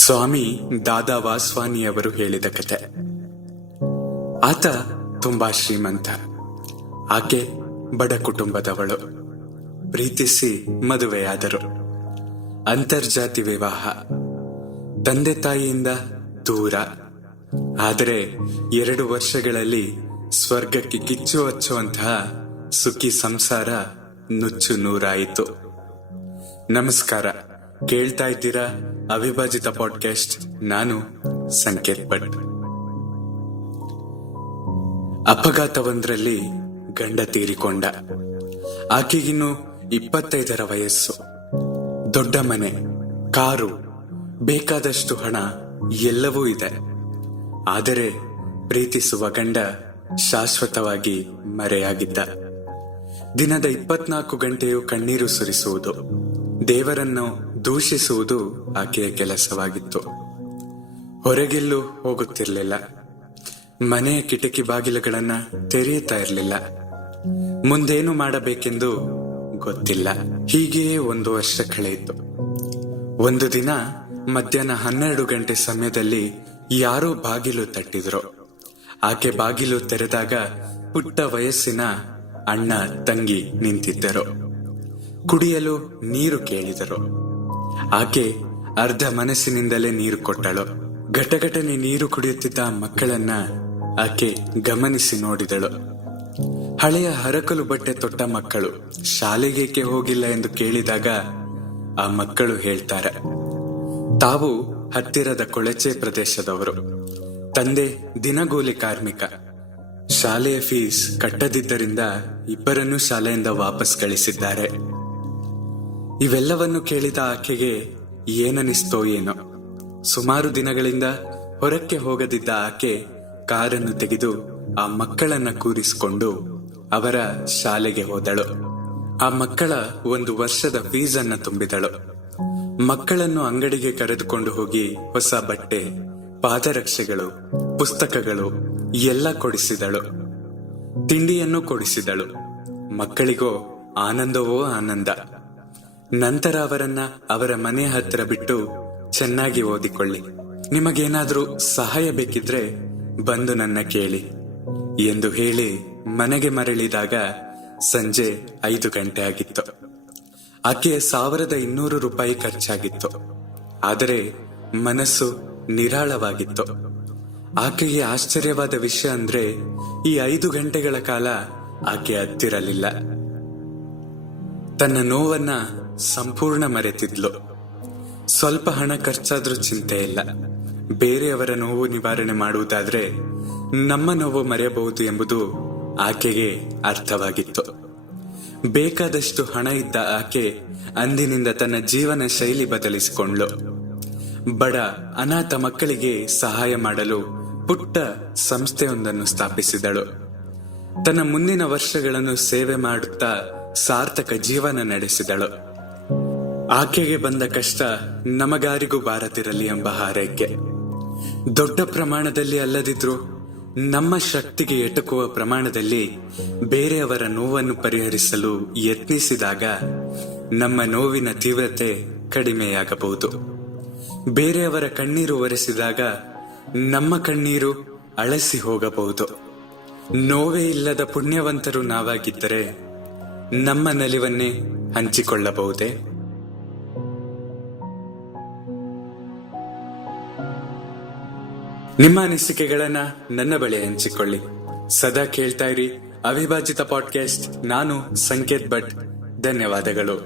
ಸ್ವಾಮಿ ದಾದಾ ವಾಸ್ವಾನಿಯವರು ಹೇಳಿದ ಕತೆ. ಆತ ತುಂಬಾ ಶ್ರೀಮಂತ, ಆಕೆ ಬಡ ಕುಟುಂಬದವಳು. ಪ್ರೀತಿಸಿ ಮದುವೆಯಾದರು. ಅಂತರ್ಜಾತಿ ವಿವಾಹ, ತಂದೆ ತಾಯಿಯಿಂದ ದೂರ. ಆದರೆ 2 ವರ್ಷಗಳಲ್ಲಿ ಸ್ವರ್ಗಕ್ಕೆ ಕಿಚ್ಚು ಹಚ್ಚುವಂತಹ ಸುಖಿ ಸಂಸಾರ ನುಚ್ಚು ನೂರಾಯಿತು. ನಮಸ್ಕಾರ, ಕೇಳ್ತಾ ಇದ್ದೀರಾ ಅವಿಭಾಜಿತ ಪಾಡ್ಕಾಸ್ಟ್. ನಾನು ಸಂಕೇತ್ ಭಟ್. ಅಪಘಾತವೊಂದರಲ್ಲಿ ಗಂಡ ತೀರಿಕೊಂಡ. ಆಕೆಗಿನ್ನು 25ರ ವಯಸ್ಸು. ದೊಡ್ಡ ಮನೆ, ಕಾರು, ಬೇಕಾದಷ್ಟು ಹಣ, ಎಲ್ಲವೂ ಇದೆ. ಆದರೆ ಪ್ರೀತಿಸುವ ಗಂಡ ಶಾಶ್ವತವಾಗಿ ಮರೆಯಾಗಿದ್ದ. ದಿನದ 24 ಗಂಟೆಯೂ ಕಣ್ಣೀರು ಸುರಿಸುವುದು, ದೇವರನ್ನು ದೂಷಿಸುವುದು ಆಕೆಯ ಕೆಲಸವಾಗಿತ್ತು. ಹೊರಗೆಲ್ಲೂ ಹೋಗುತ್ತಿರಲಿಲ್ಲ. ಮನೆಯ ಕಿಟಕಿ ಬಾಗಿಲುಗಳನ್ನ ತೆರೆಯುತ್ತಾ ಇರಲಿಲ್ಲ. ಮುಂದೇನು ಮಾಡಬೇಕೆಂದು ಗೊತ್ತಿಲ್ಲ. ಹೀಗೆಯೇ 1 ವರ್ಷ ಕಳೆಯಿತು. ಒಂದು ದಿನ ಮಧ್ಯಾಹ್ನ 12 ಗಂಟೆ ಸಮಯದಲ್ಲಿ ಯಾರೋ ಬಾಗಿಲು ತಟ್ಟಿದ್ರು. ಆಕೆ ಬಾಗಿಲು ತೆರೆದಾಗ ಪುಟ್ಟ ವಯಸ್ಸಿನ ಅಣ್ಣ ತಂಗಿ ನಿಂತಿದ್ದರು. ಕುಡಿಯಲು ನೀರು ಕೇಳಿದರು. ಆಕೆ ಅರ್ಧ ಮನಸ್ಸಿನಿಂದಲೇ ನೀರು ಕೊಟ್ಟಳು. ಘಟಘಟನೆ ನೀರು ಕುಡಿಯುತ್ತಿದ್ದ ಮಕ್ಕಳನ್ನ ಆಕೆ ಗಮನಿಸಿ ನೋಡಿದಳು. ಹಳೆಯ ಹರಕಲು ಬಟ್ಟೆ ತೊಟ್ಟ ಮಕ್ಕಳು ಶಾಲೆಗೇಕೆ ಹೋಗಿಲ್ಲ ಎಂದು ಕೇಳಿದಾಗ ಆ ಮಕ್ಕಳು ಹೇಳ್ತಾರೆ, ತಾವು ಹತ್ತಿರದ ಕೊಳಚೆ ಪ್ರದೇಶದವರು. ತಂದೆ ದಿನಗೂಲಿ ಕಾರ್ಮಿಕ. ಶಾಲೆಯ ಫೀಸ್ ಕಟ್ಟದಿದ್ದರಿಂದ ಇಬ್ಬರನ್ನೂ ಶಾಲೆಯಿಂದ ವಾಪಸ್ ಕಳಿಸಿದ್ದಾರೆ. ಇವೆಲ್ಲವನ್ನು ಕೇಳಿದ ಆಕೆಗೆ ಏನನಿಸ್ತೋ ಏನೋ. ಸುಮಾರು ದಿನಗಳಿಂದ ಹೊರಕ್ಕೆ ಹೋಗದಿದ್ದ ಆಕೆ ಕಾರನ್ನು ತೆಗೆದು ಆ ಮಕ್ಕಳನ್ನ ಕೂರಿಸಿಕೊಂಡು ಅವರ ಶಾಲೆಗೆ ಹೋದಳು. ಆ ಮಕ್ಕಳ 1 ವರ್ಷದ ಫೀಸ್ ಅನ್ನ ತುಂಬಿದಳು. ಮಕ್ಕಳನ್ನು ಅಂಗಡಿಗೆ ಕರೆದುಕೊಂಡು ಹೋಗಿ ಹೊಸ ಬಟ್ಟೆ, ಪಾದರಕ್ಷೆಗಳು, ಪುಸ್ತಕಗಳು ಎಲ್ಲ ಕೊಡಿಸಿದಳು. ತಿಂಡಿಯನ್ನು ಕೊಡಿಸಿದಳು. ಮಕ್ಕಳಿಗೋ ಆನಂದವೋ ಆನಂದ. ನಂತರ ಅವರನ್ನ ಅವರ ಮನೆ ಹತ್ರ ಬಿಟ್ಟು, ಚೆನ್ನಾಗಿ ಓದಿಕೊಳ್ಳಿ, ನಿಮಗೇನಾದ್ರೂ ಸಹಾಯ ಬೇಕಿದ್ರೆ ಬಂದು ನನ್ನ ಕೇಳಿ ಎಂದು ಹೇಳಿ ಮನೆಗೆ ಮರಳಿದಾಗ ಸಂಜೆ 5 ಗಂಟೆ ಆಗಿತ್ತು. ಆಕೆಯ 1200 ರೂಪಾಯಿ ಖರ್ಚಾಗಿತ್ತು. ಆದರೆ ಮನಸ್ಸು ನಿರಾಳವಾಗಿತ್ತು. ಆಕೆಗೆ ಆಶ್ಚರ್ಯವಾದ ವಿಷಯ ಅಂದ್ರೆ ಈ 5 ಗಂಟೆಗಳ ಕಾಲ ಆಕೆ ಹತ್ತಿರಲಿಲ್ಲ. ತನ್ನ ನೋವನ್ನ ಸಂಪೂರ್ಣ ಮರೆತಿದ್ಲು. ಸ್ವಲ್ಪ ಹಣ ಖರ್ಚಾದ್ರೂ ಚಿಂತೆ ಇಲ್ಲ. ಬೇರೆಯವರ ನೋವು ನಿವಾರಣೆ ಮಾಡುವುದಾದ್ರೆ ನಮ್ಮ ನೋವು ಮರೆಯಬಹುದು ಎಂಬುದು ಆಕೆಗೆ ಅರ್ಥವಾಗಿತ್ತು. ಬೇಕಾದಷ್ಟು ಹಣ ಇದ್ದ ಆಕೆ ಅಂದಿನಿಂದ ತನ್ನ ಜೀವನ ಶೈಲಿ ಬದಲಿಸಿಕೊಂಡ್ಳು. ಬಡ ಅನಾಥ ಮಕ್ಕಳಿಗೆ ಸಹಾಯ ಮಾಡಲು ಪುಟ್ಟ ಸಂಸ್ಥೆಯೊಂದನ್ನು ಸ್ಥಾಪಿಸಿದಳು. ತನ್ನ ಮುಂದಿನ ವರ್ಷಗಳನ್ನು ಸೇವೆ ಮಾಡುತ್ತಾ ಸಾರ್ಥಕ ಜೀವನ ನಡೆಸಿದಳು. ಆಕೆಗೆ ಬಂದ ಕಷ್ಟ ನಮಗಾರಿಗೂ ಬಾರದಿರಲಿ ಎಂಬ ಹಾರೈಕೆ. ದೊಡ್ಡ ಪ್ರಮಾಣದಲ್ಲಿ ಅಲ್ಲದಿದ್ರು ನಮ್ಮ ಶಕ್ತಿಗೆ ಎಟಕುವ ಪ್ರಮಾಣದಲ್ಲಿ ಬೇರೆಯವರ ನೋವನ್ನು ಪರಿಹರಿಸಲು ಯತ್ನಿಸಿದಾಗ ನಮ್ಮ ನೋವಿನ ತೀವ್ರತೆ ಕಡಿಮೆಯಾಗಬಹುದು. ಬೇರೆಯವರ ಕಣ್ಣೀರು ಒರೆಸಿದಾಗ ನಮ್ಮ ಕಣ್ಣೀರು ಅಳಸಿ ಹೋಗಬಹುದು. ನೋವೇ ಇಲ್ಲದ ಪುಣ್ಯವಂತರು ನಾವಾಗಿದ್ದರೆ ನಮ್ಮ ನಲಿವನ್ನೇ ಹಂಚಿಕೊಳ್ಳಬಹುದೇ? ನಿಮ್ಮ ಅನಿಸಿಕೆಗಳನ್ನ ನನ್ನ ಬಳಿ ಹಂಚಿಕೊಳ್ಳಿ. ಸದಾ ಕೇಳ್ತಾ ಇರಿ ಅವಿಭಾಜಿತ ಪಾಡ್ಕಾಸ್ಟ್. ನಾನು ಸಂಕೇತ್ ಭಟ್. ಧನ್ಯವಾದಗಳು.